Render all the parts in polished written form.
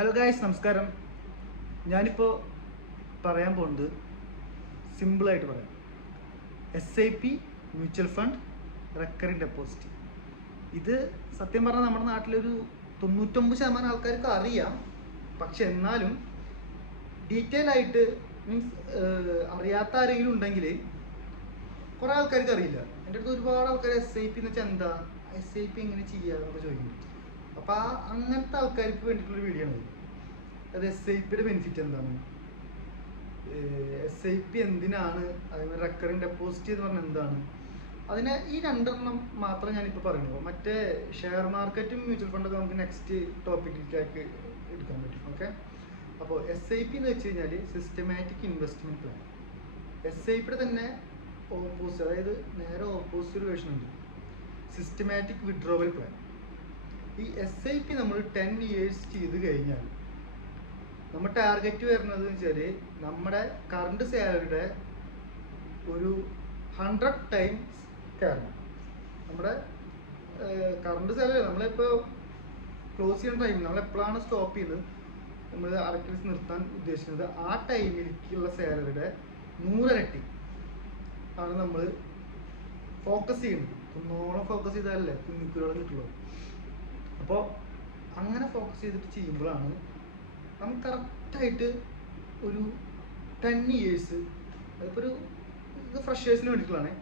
Hello guys, നമസ്കാരം. ഞാനിപ്പോൾ പറയാൻ പോകുന്നത് സിമ്പിളായിട്ട് പറയാം. SIP mutual fund recurring deposit. ഇത് സത്യം പറഞ്ഞാൽ നമ്മുടെ നാട്ടിലൊരു 99% ആൾക്കാർക്ക് അറിയാം. പക്ഷെ എന്നാലും ഡീറ്റെയിൽ ആയിട്ട് മീൻസ് അറിയാത്ത ആരെങ്കിലും ഉണ്ടെങ്കിൽ കുറേ ആൾക്കാർക്ക് അറിയില്ല. എൻ്റെ അടുത്ത് ഒരുപാട് ആൾക്കാർ SIP എന്ന് വെച്ചാൽ എന്താ, SIP എങ്ങനെ ചെയ്യുക എന്നൊക്കെ ചോദിക്കുന്നു. അപ്പോൾ അങ്ങനത്തെ ആൾക്കാർക്ക് വേണ്ടിയിട്ടുള്ളൊരു വീഡിയോ ആണ്. അത് SIPയുടെ ബെനിഫിറ്റ് എന്താണ്, SIP എന്തിനാണ്, അതേപോലെ റെക്കറിംഗ് ഡെപ്പോസിറ്റ് എന്ന് പറഞ്ഞാൽ എന്താണ്, അതിനെ ഈ രണ്ടെണ്ണം മാത്രം ഞാനിപ്പോൾ പറയുന്നു. മറ്റേ ഷെയർ മാർക്കറ്റും മ്യൂച്വൽ ഫണ്ടൊക്കെ നമുക്ക് നെക്സ്റ്റ് ടോപ്പിക്കിലേക്ക് എടുക്കാൻ പറ്റും. ഓക്കെ, അപ്പോൾ SIP എന്ന് വെച്ച് കഴിഞ്ഞാൽ സിസ്റ്റമാറ്റിക് ഇൻവെസ്റ്റ്മെൻറ്റ് പ്ലാൻ. SIPയുടെ തന്നെ ഓപ്പോസിറ്റ്, അതായത് നേരെ ഓപ്പോസിറ്റ് ഒരു വേർഷൻ ഉണ്ട്, സിസ്റ്റമാറ്റിക് വിഡ്രോവൽ പ്ലാൻ. ഈ SIP നമ്മൾ 10 years ചെയ്ത് കഴിഞ്ഞാൽ നമ്മൾ ടാർഗറ്റ് വരുന്നത് വെച്ചാൽ നമ്മുടെ കറണ്ട് സാലറിയുടെ ഒരു 100 times കയറണം. നമ്മുടെ കറണ്ട് സാലറി നമ്മളിപ്പോൾ ക്ലോസ് ചെയ്യുന്ന ടൈം, നമ്മളെപ്പോഴാണ് സ്റ്റോപ്പ് ചെയ്യുന്നത്, നമ്മൾ അടക്കൽ നിർത്താൻ ഉദ്ദേശിക്കുന്നത്, ആ ടൈമിലേക്കുള്ള സാലറിയുടെ 100 ഇരട്ടി ആണ് നമ്മൾ ഫോക്കസ് ചെയ്യുന്നത്. കുന്നോളം ഫോക്കസ് ചെയ്താലല്ലേ കുന്നിക്കുരോളം കിട്ടുള്ളൂ. അപ്പോൾ അങ്ങനെ ഫോക്കസ് ചെയ്തിട്ട് ചെയ്യുമ്പോഴാണ് നമുക്ക് കറക്റ്റായിട്ട് ഒരു 10 years, അതിപ്പോൾ ഇത് ഫ്രഷേഴ്സിന് വേണ്ടിയിട്ടുള്ളതാണ്,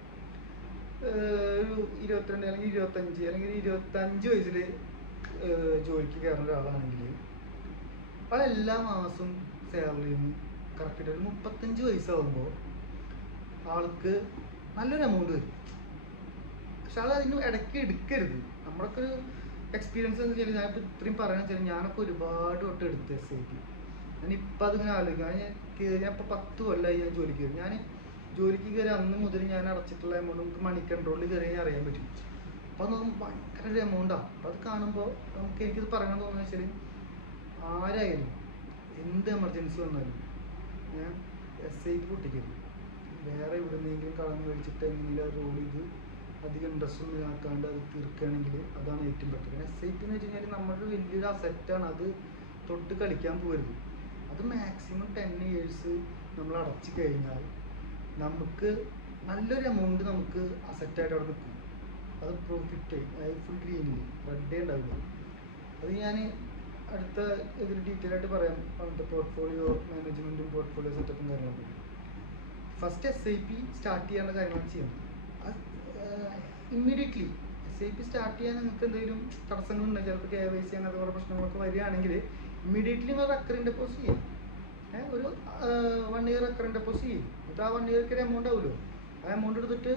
ഒരു 22 അല്ലെങ്കിൽ 25 അല്ലെങ്കിൽ 25 വയസ്സിൽ ജോലിക്ക് കയറുന്ന ഒരാളാണെങ്കിൽ അപ്പോൾ എല്ലാ മാസവും സാലറിയിൽ നിന്ന് കറക്റ്റായിട്ട് ഒരു 35 വയസ്സാകുമ്പോൾ ആൾക്ക് നല്ലൊരു എമൗണ്ട് വരും. പക്ഷെ അത് അതിന് ഇടയ്ക്ക് എടുക്കരുത്. നമ്മളൊക്കെ ഒരു എക്സ്പീരിയൻസ് എന്ന് വെച്ചാൽ, ഞാനിപ്പോൾ ഇത്രയും പറയാന്ന് വെച്ചാൽ ഞാനൊക്കെ ഒരുപാട് തൊട്ട് എടുത്ത് SIP. ഞാനിപ്പോൾ അതിങ്ങനെ ആലോചിക്കാം. ഞാൻ ഇപ്പോൾ 10 കൊല്ലമായി ഞാൻ ജോലിക്ക് കയറി. ഞാൻ ജോലിക്ക് കയറി അന്ന് മുതൽ ഞാൻ അടച്ചിട്ടുള്ള എമൗണ്ട് നമുക്ക് മണി കൺട്രോളിൽ കയറി ഞാൻ അറിയാൻ പറ്റും. അപ്പോൾ അത് നോക്കുമ്പോൾ ഭയങ്കര ഒരു എമൗണ്ടാണ്. അപ്പോൾ അത് കാണുമ്പോൾ എനിക്കിത് പറയണമെന്ന് തോന്നുന്നത് വെച്ചാൽ, ആരായാലും എന്ത് എമർജൻസി വന്നാലും ഞാൻ SIP പൊട്ടിക്കരുത്. വേറെ എവിടെന്നെങ്കിലും കടന്ന് മേടിച്ചിട്ട് എങ്ങനെയും റോൾ ചെയ്ത് അധികം ഇൻട്രസ്റ്റ് ഒന്നും ആക്കാണ്ട് അത് തീർക്കുകയാണെങ്കിൽ അതാണ് ഏറ്റവും ബെറ്റർ. SIP എന്ന് വെച്ച് കഴിഞ്ഞാൽ നമ്മുടെ വലിയൊരു അസെറ്റാണ്. അത് തൊട്ട് കളിക്കാൻ പോകരുത്. അത് മാക്സിമം 10 years നമ്മൾ അടച്ചു കഴിഞ്ഞാൽ നമുക്ക് നല്ലൊരു എമൗണ്ട് നമുക്ക് അസെറ്റായിട്ട് അവിടെ നിൽക്കും. അത് പ്രോഫിറ്റ്, അതായത് ഫുൾ ഗ്രീനിൽ റെഡേ ഉണ്ടാവില്ല. അത് ഞാൻ അടുത്ത ഇതിൽ ഡീറ്റെയിൽ ആയിട്ട് പറയാം. പണ്ടത്തെ പോർട്ട്ഫോളിയോ മാനേജ്മെൻറ്റും പോർട്ട്ഫോളിയോ സെറ്റപ്പും കാര്യങ്ങളൊക്കെ. ഫസ്റ്റ് SIP സ്റ്റാർട്ട് ചെയ്യാനുള്ള കാര്യങ്ങളാണ് ചെയ്യുന്നത്. അത് ഇമ്മീഡിയറ്റ്ലി SIP സ്റ്റാർട്ട് ചെയ്യാൻ നിങ്ങൾക്ക് എന്തെങ്കിലും തടസ്സങ്ങളുണ്ടെങ്കിൽ, ചിലപ്പോൾ KYC അങ്ങനത്തെ കുറേ പ്രശ്നങ്ങളൊക്കെ വരികയാണെങ്കിൽ ഇമ്മീഡിയറ്റ്ലി നിങ്ങൾ റെക്കറിംഗ് ഡെപ്പോസിറ്റ് ചെയ്യും. ഒരു 1 year റെക്കറിംഗ് ഡെപ്പോസിറ്റ് ചെയ്യും. എന്നിട്ട് ആ 1 yearക്ക് ഒരു എമൗണ്ട് ആവുമല്ലോ, ആ എമൗണ്ട് എടുത്തിട്ട്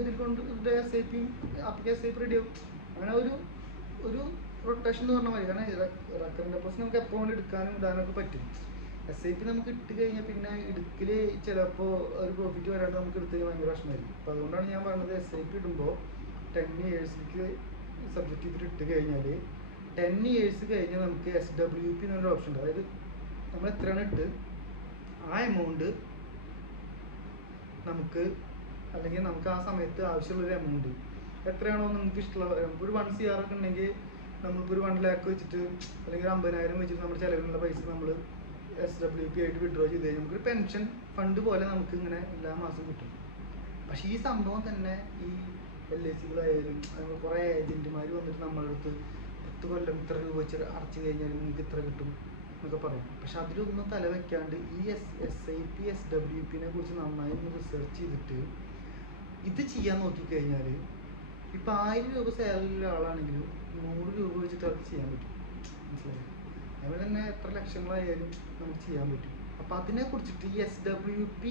ഇതിൽ കൊണ്ട് SIP ആപ്പിക്ക് SIP റെഡി ആവും. അങ്ങനെ ഒരു റൊട്ടേഷൻ എന്ന് പറഞ്ഞാൽ മതി. കാരണം റെക്കറിംഗ് ഡെപ്പോസിറ്റ് നമുക്ക് എപ്പോൾ കൊണ്ട് എടുക്കാനും ഇടാനൊക്കെ പറ്റും. SIP നമുക്ക് ഇട്ട് കഴിഞ്ഞാൽ പിന്നെ എടുക്കൽ ചിലപ്പോൾ ഒരു പ്രോഫിറ്റ് വരാണ്ട് നമുക്ക് എടുത്ത് കഴിഞ്ഞാൽ ഭയങ്കര പ്രശ്നമായിരിക്കും. അപ്പോൾ അതുകൊണ്ടാണ് ഞാൻ പറഞ്ഞത്, SIP ഇടുമ്പോൾ 10 yearsക്ക് സബ്ജക്റ്റ് ചെയ്തിട്ട് ഇട്ട് കഴിഞ്ഞാൽ 10 years കഴിഞ്ഞാൽ നമുക്ക് SWP എന്നൊരു ഓപ്ഷൻ ഉണ്ട്. അതായത് നമ്മൾ എത്രയാണ് ഇട്ട് ആ എമൗണ്ട് നമുക്ക്, അല്ലെങ്കിൽ നമുക്ക് ആ സമയത്ത് ആവശ്യമുള്ളൊരു എമൗണ്ട് എത്രയാണോ നമുക്ക് ഇഷ്ടമുള്ള, നമുക്കൊരു 1 CR ഒക്കെ ഉണ്ടെങ്കിൽ നമ്മളിപ്പോൾ ഒരു 1 lakh വെച്ചിട്ട് അല്ലെങ്കിൽ 50,000 വെച്ചിട്ട് നമ്മുടെ ചിലവിനുള്ള പൈസ നമ്മൾ SWP ആയിട്ട് വിഡ്രോ ചെയ്ത് കഴിഞ്ഞാൽ നമുക്കൊരു പെൻഷൻ ഫണ്ട് പോലെ നമുക്ക് ഇങ്ങനെ എല്ലാ മാസവും കിട്ടും. പക്ഷേ ഈ സംഭവം തന്നെ ഈ LICകളായാലും അതുപോലെ കുറേ ഏജൻറ്റുമാർ വന്നിട്ട് നമ്മളുടെ അടുത്ത് 10 കൊല്ലം ഇത്ര രൂപ വെച്ച് അടച്ചു കഴിഞ്ഞാൽ നിങ്ങൾക്ക് ഇത്ര കിട്ടും എന്നൊക്കെ പറയും. പക്ഷെ അതിലൊന്നും തലവെക്കാണ്ട് ഈ SIP SWPനെ കുറിച്ച് നന്നായി ഒന്ന് റിസർച്ച് ചെയ്തിട്ട് ഇത് ചെയ്യാൻ നോക്കിക്കഴിഞ്ഞാൽ ഇപ്പോൾ 1000 രൂപ സാലറിയുള്ള ആളാണെങ്കിലും 100 രൂപ വെച്ചിട്ട് അവർക്ക് ചെയ്യാൻ പറ്റും. മനസ്സിലായി? അതുപോലെ തന്നെ എത്ര ലക്ഷങ്ങളായാലും നമുക്ക് ചെയ്യാൻ പറ്റും. അപ്പോൾ അതിനെക്കുറിച്ചിട്ട് ഈ SWP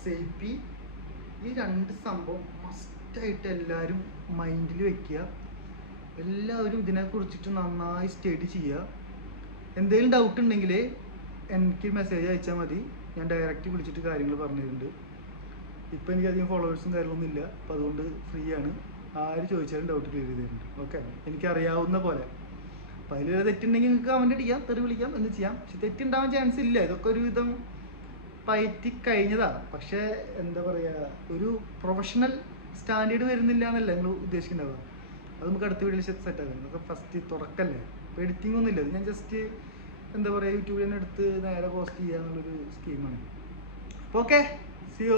SIP ഈ 2 സംഭവം മസ്റ്റായിട്ട് എല്ലാവരും മൈൻഡിൽ വയ്ക്കുക. എല്ലാവരും ഇതിനെക്കുറിച്ചിട്ട് നന്നായി സ്റ്റഡി ചെയ്യുക. എന്തെങ്കിലും ഡൗട്ട് ഉണ്ടെങ്കിൽ എനിക്ക് മെസ്സേജ് അയച്ചാൽ മതി. ഞാൻ ഡയറക്റ്റ് വിളിച്ചിട്ട് കാര്യങ്ങൾ പറഞ്ഞു തരുന്നുണ്ട്. ഇപ്പോൾ എനിക്കധികം ഫോളോവേഴ്സും കാര്യങ്ങളൊന്നും ഇല്ല. അപ്പോൾ അതുകൊണ്ട് ഫ്രീ ആണ്. ആര് ചോദിച്ചാലും ഡൗട്ട് ക്ലിയർ ചെയ്ത് തരുന്നുണ്ട്. ഓക്കെ, എനിക്കറിയാവുന്ന പോലെ. അപ്പോൾ അതിൽ തെറ്റുണ്ടെങ്കിൽ നിങ്ങൾക്ക് കമൻറ്റ് അടിക്കാം, തെറി വിളിക്കാം, എന്ന് ചെയ്യാം. പക്ഷെ തെറ്റുണ്ടാവാൻ ചാൻസ് ഇല്ല. ഇതൊക്കെ ഒരുവിധം പയറ്റി കഴിഞ്ഞതാണ്. പക്ഷേ എന്താ പറയുക, ഒരു പ്രൊഫഷണൽ സ്റ്റാൻഡേർഡ് വരുന്നില്ല എന്നല്ല നിങ്ങൾ ഉദ്ദേശിക്കുന്നുണ്ടാവുക. അത് നമുക്ക് അടുത്ത വീഡിയോയിൽ സെറ്റാക്കാം. നമുക്ക് ഫസ്റ്റ് തുടക്കല്ലേ. ഇപ്പോൾ എഡിറ്റിംഗ് ഒന്നും ഇല്ല, ഇത് ഞാൻ ജസ്റ്റ് എന്താ പറയുക യൂട്യൂബിൽ തന്നെ എടുത്ത് നേരെ പോസ്റ്റ് ചെയ്യുക എന്നുള്ളൊരു സ്കീമാണ്. അപ്പോൾ ഓക്കെ, സി യു.